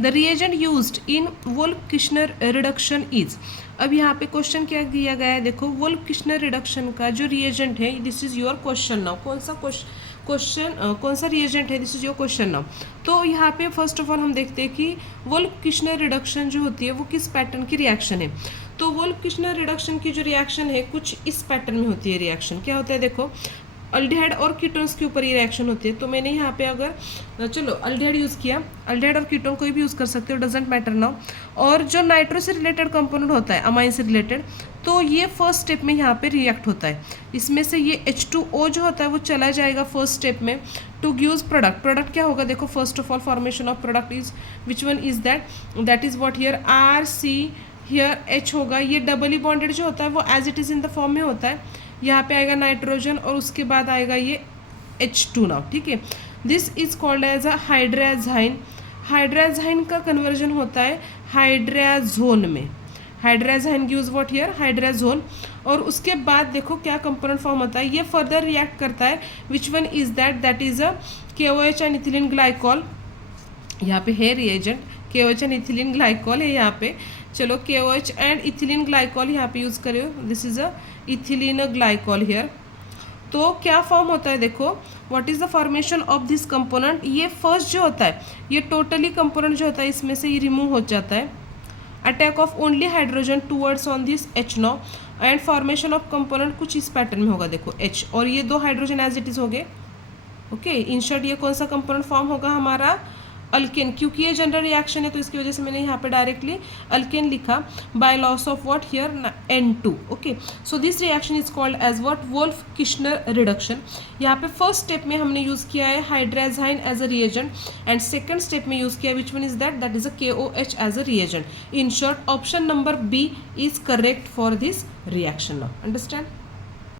The reagent used in Wolff-Kishner reduction is. अब यहाँ पे क्वेश्चन क्या दिया गया है, देखो वोल्फ-किश्नर रिडक्शन का जो रिएजेंट है, this is your question now. कौन सा कौन सा रिएजेंट है, this is your question now. तो यहाँ पे फर्स्ट ऑफ ऑल हम देखते हैं कि वोल्फ-किश्नर रिडक्शन जो होती है वो किस पैटर्न की रिएक्शन है। तो वोल्फ-किश्नर रिडक्शन की जो रिएक्शन है कुछ इस पैटर्न में होती है। रिएक्शन क्या होता है, देखो अल्डिहाइड और कीटोन्स के ऊपर ये रिएक्शन होती है। तो मैंने यहाँ पे अगर चलो अल्डिहाइड यूज़ किया, अल्डिहाइड और कीटोन कोई भी यूज़ कर सकते हो, डजेंट मैटर नाउ। और जो नाइट्रो से रिलेटेड कंपोनेंट होता है, अमाइन से रिलेटेड, तो ये फर्स्ट स्टेप में यहाँ पे रिएक्ट होता है। इसमें से ये H2O जो होता है वो चला जाएगा फर्स्ट स्टेप में टू गिव्स प्रोडक्ट। प्रोडक्ट क्या होगा, देखो first of all formation of product is which one is that is what here RC, here H होगा। ये डबली बॉन्डेड जो होता है वो as it is in the form में होता है। यहाँ पे आएगा नाइट्रोजन और उसके बाद आएगा ये H2 नाउ, ठीक है। This is called as a hydrazine. Hydrazine का कन्वर्जन होता है हाइड्राजोन में। Hydrazine gives what here, hydrazone. और उसके बाद देखो क्या कंपोनेंट फॉर्म होता है, ये फर्दर रिएक्ट करता है। विच one is that is a KOH and ethylene glycol. यहाँ पे है reagent KOH and ethylene glycol है यहाँ पे। चलो KOH एंड इथिलीन ग्लाइकॉल यहाँ पे यूज़ करो, this is a ethylene glycol here. तो क्या फॉर्म होता है, देखो what is the formation of this component. ये फर्स्ट जो होता है, ये टोटली कंपोनेंट जो होता है इसमें से ये रिमूव हो जाता है। Attack of only hydrogen towards on this H no and formation of component कुछ इस पैटर्न में होगा, देखो H और ये दो हाइड्रोजन एज इट इज हो गए। ओके, इन शॉर्ट ये कौन सा कंपोनेंट फॉर्म होगा हमारा, अल्केन। क्योंकि ये जनरल रिएक्शन है तो इसकी वजह से मैंने यहाँ पे डायरेक्टली अल्केन लिखा by loss of what here N2। Okay, so this reaction is called as what, Wolff Kishner reduction. यहाँ पे फर्स्ट स्टेप में हमने यूज़ किया है hydrazine as a reagent and second step में यूज़ किया which one is that is a KOH as a reagent. In short option number B is correct for this reaction now, understand.